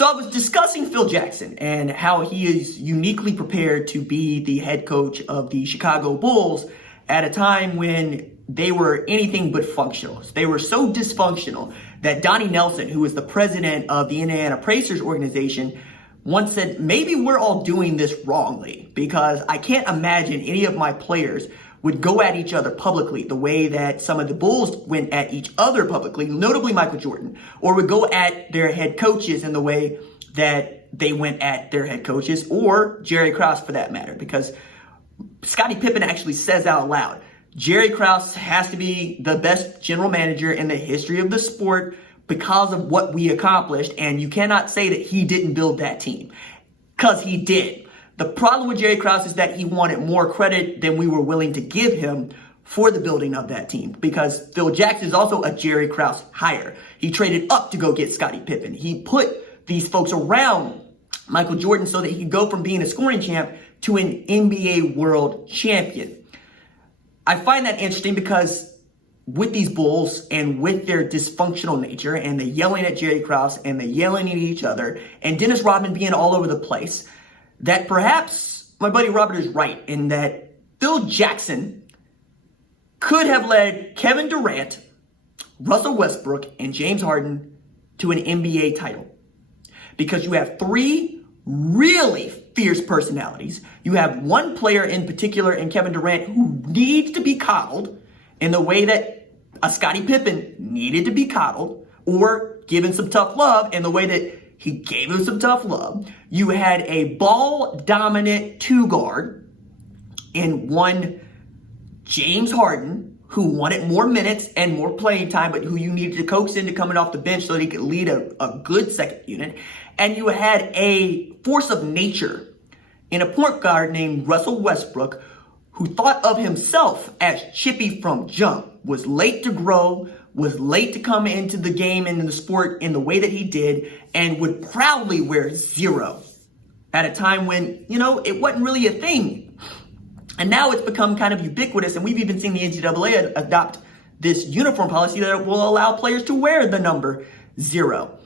So I was discussing Phil Jackson and how he is uniquely prepared to be the head coach of the Chicago Bulls at a time when they were anything but functional. They were so dysfunctional that Donnie Nelson, who was the president of the Indiana Pacers organization, once said, maybe we're all doing this wrongly, because I can't imagine any of my players would go at each other publicly the way that some of the Bulls went at each other publicly, notably Michael Jordan, or would go at their head coaches in the way that they went at their head coaches, or Jerry Krause for that matter, because Scottie Pippen actually says out loud, Jerry Krause has to be the best general manager in the history of the sport because of what we accomplished, and you cannot say that he didn't build that team, because he did. The problem with Jerry Krause is that he wanted more credit than we were willing to give him for the building of that team, because Phil Jackson is also a Jerry Krause hire. He traded up to go get Scottie Pippen. He put these folks around Michael Jordan so that he could go from being a scoring champ to an NBA world champion. I find that interesting because with these Bulls and with their dysfunctional nature and the yelling at Jerry Krause and the yelling at each other and Dennis Rodman being all over the place, that perhaps my buddy Robert is right in that Phil Jackson could have led Kevin Durant, Russell Westbrook, and James Harden to an NBA title. Because you have three really fierce personalities. You have one player in particular in Kevin Durant who needs to be coddled in the way that a Scottie Pippen needed to be coddled or given some tough love in the way that he gave him some tough love. You had a ball-dominant two-guard in one James Harden, who wanted more minutes and more playing time, but who you needed to coax into coming off the bench so that he could lead a good second unit. And you had a force of nature in a point guard named Russell Westbrook, who thought of himself as chippy from jump, was late to grow, was late to come into the game and in the sport in the way that he did, and would proudly wear 0 at a time when, it wasn't really a thing. And now it's become kind of ubiquitous, and we've even seen the NCAA adopt this uniform policy that will allow players to wear the number 0.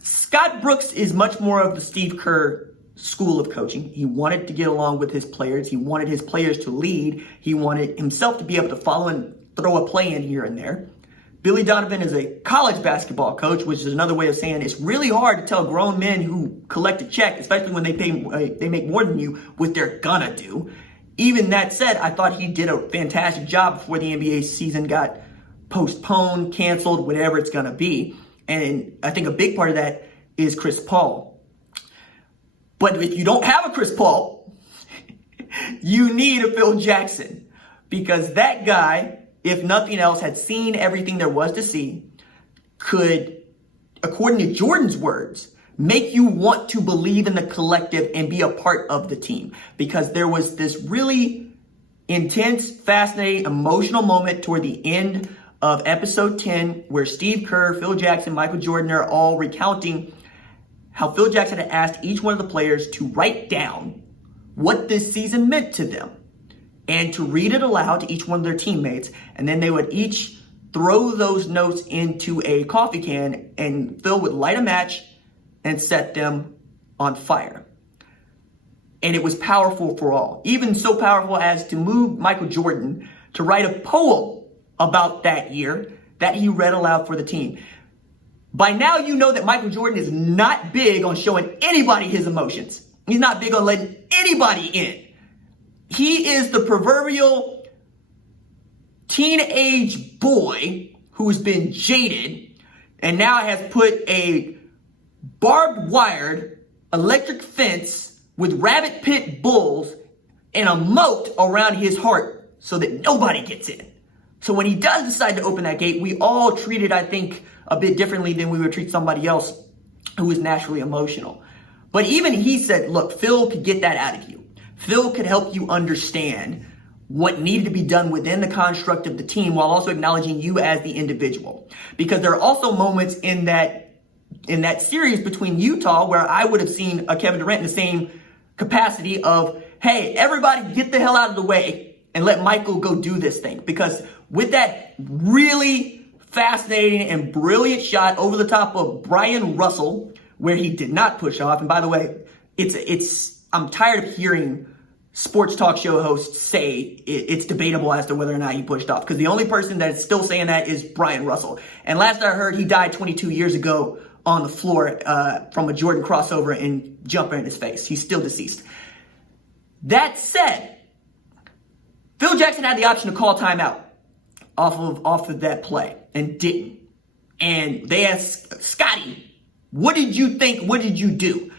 Scott Brooks is much more of the Steve Kerr school of coaching. He wanted to get along with his players. He wanted his players to lead. He wanted himself to be able to follow and throw a play in here and there. Billy Donovan is a college basketball coach, which is another way of saying it's really hard to tell grown men who collect a check, especially when they make more than you, what they're gonna do. Even that said, I thought he did a fantastic job before the NBA season got postponed, canceled, whatever it's gonna be. And I think a big part of that is Chris Paul. But if you don't have a Chris Paul, you need a Phil Jackson, because that guy, if nothing else, had seen everything there was to see, could, according to Jordan's words, make you want to believe in the collective and be a part of the team. Because there was this really intense, fascinating, emotional moment toward the end of episode 10 where Steve Kerr, Phil Jackson, Michael Jordan are all recounting how Phil Jackson had asked each one of the players to write down what this season meant to them and to read it aloud to each one of their teammates. And then they would each throw those notes into a coffee can, and Phil would light a match and set them on fire. And it was powerful for all, even so powerful as to move Michael Jordan to write a poem about that year that he read aloud for the team. By now, you know that Michael Jordan is not big on showing anybody his emotions. He's not big on letting anybody in. He is the proverbial teenage boy who's been jaded and now has put a barbed wired electric fence with rabbit pit bulls and a moat around his heart so that nobody gets in. So when he does decide to open that gate, we all treat it, I think, a bit differently than we would treat somebody else who is naturally emotional. But even he said, look, Phil could get that out of you. Phil could help you understand what needed to be done within the construct of the team while also acknowledging you as the individual. Because there are also moments in that series between Utah where I would have seen a Kevin Durant in the same capacity of, hey, everybody get the hell out of the way and let Michael go do this thing. Because with that really fascinating and brilliant shot over the top of Brian Russell, where he did not push off. And by the way, I'm tired of hearing sports talk show hosts say it's debatable as to whether or not he pushed off, because the only person that's still saying that is Brian Russell. And last I heard, he died 22 years ago on the floor from a Jordan crossover and jumper in his face. He's still deceased. That said, Phil Jackson had the option to call timeout off of that play and didn't. And they asked Scotty, what did you think? What did you do?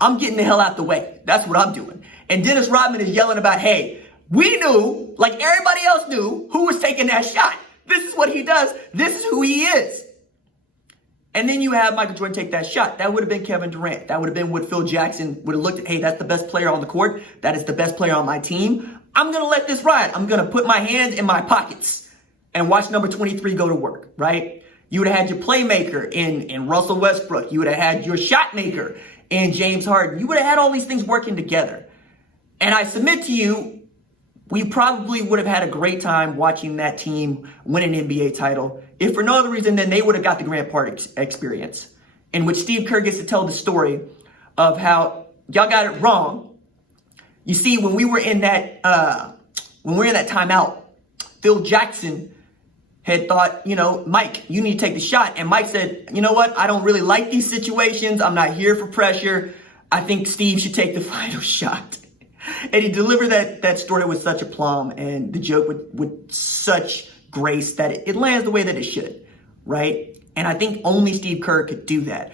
I'm getting the hell out the way. That's what I'm doing. And Dennis Rodman is yelling about, hey, we knew, like everybody else knew, who was taking that shot. This is what he does. This is who he is. And then you have Michael Jordan take that shot. That would have been Kevin Durant. That would have been what Phil Jackson would have looked at. Hey, that's the best player on the court. That is the best player on my team. I'm going to let this ride. I'm going to put my hands in my pockets and watch number 23 go to work, right? You would have had your playmaker in Russell Westbrook. You would have had your shot maker in James Harden. You would have had all these things working together. And I submit to you, we probably would have had a great time watching that team win an NBA title, if for no other reason than they would have got the Grant Park experience, in which Steve Kerr gets to tell the story of how y'all got it wrong. You see, when we were in that timeout, Phil Jackson had thought, Mike, you need to take the shot. And Mike said, you know what? I don't really like these situations. I'm not here for pressure. I think Steve should take the final shot. And he delivered that story with such aplomb and the joke with such grace that it lands the way that it should, right? And I think only Steve Kerr could do that.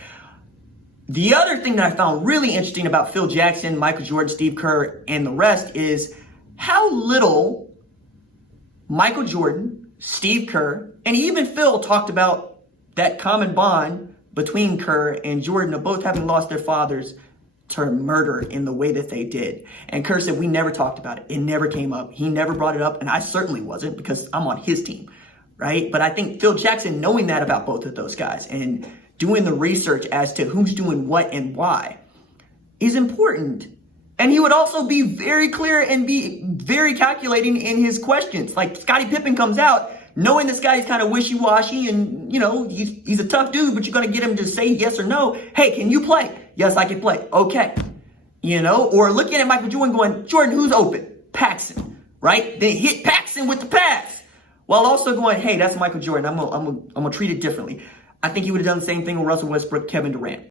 The other thing that I found really interesting about Phil Jackson, Michael Jordan, Steve Kerr, and the rest is how little Michael Jordan, Steve Kerr, and even Phil talked about that common bond between Kerr and Jordan of both having lost their fathers to murder in the way that they did. And Kerr said, we never talked about it. It never came up. He never brought it up. And I certainly wasn't, because I'm on his team, right? But I think Phil Jackson, knowing that about both of those guys and doing the research as to who's doing what and why is important. And he would also be very clear and be very calculating in his questions. Like Scottie Pippen comes out knowing this guy's kind of wishy-washy and, he's a tough dude, but you're going to get him to say yes or no. Hey, can you play? Yes, I can play. Okay. Or looking at Michael Jordan going, Jordan, who's open? Paxson, right? Then hit Paxson with the pass while also going, hey, that's Michael Jordan. I'm going to treat it differently. I think he would have done the same thing with Russell Westbrook, Kevin Durant.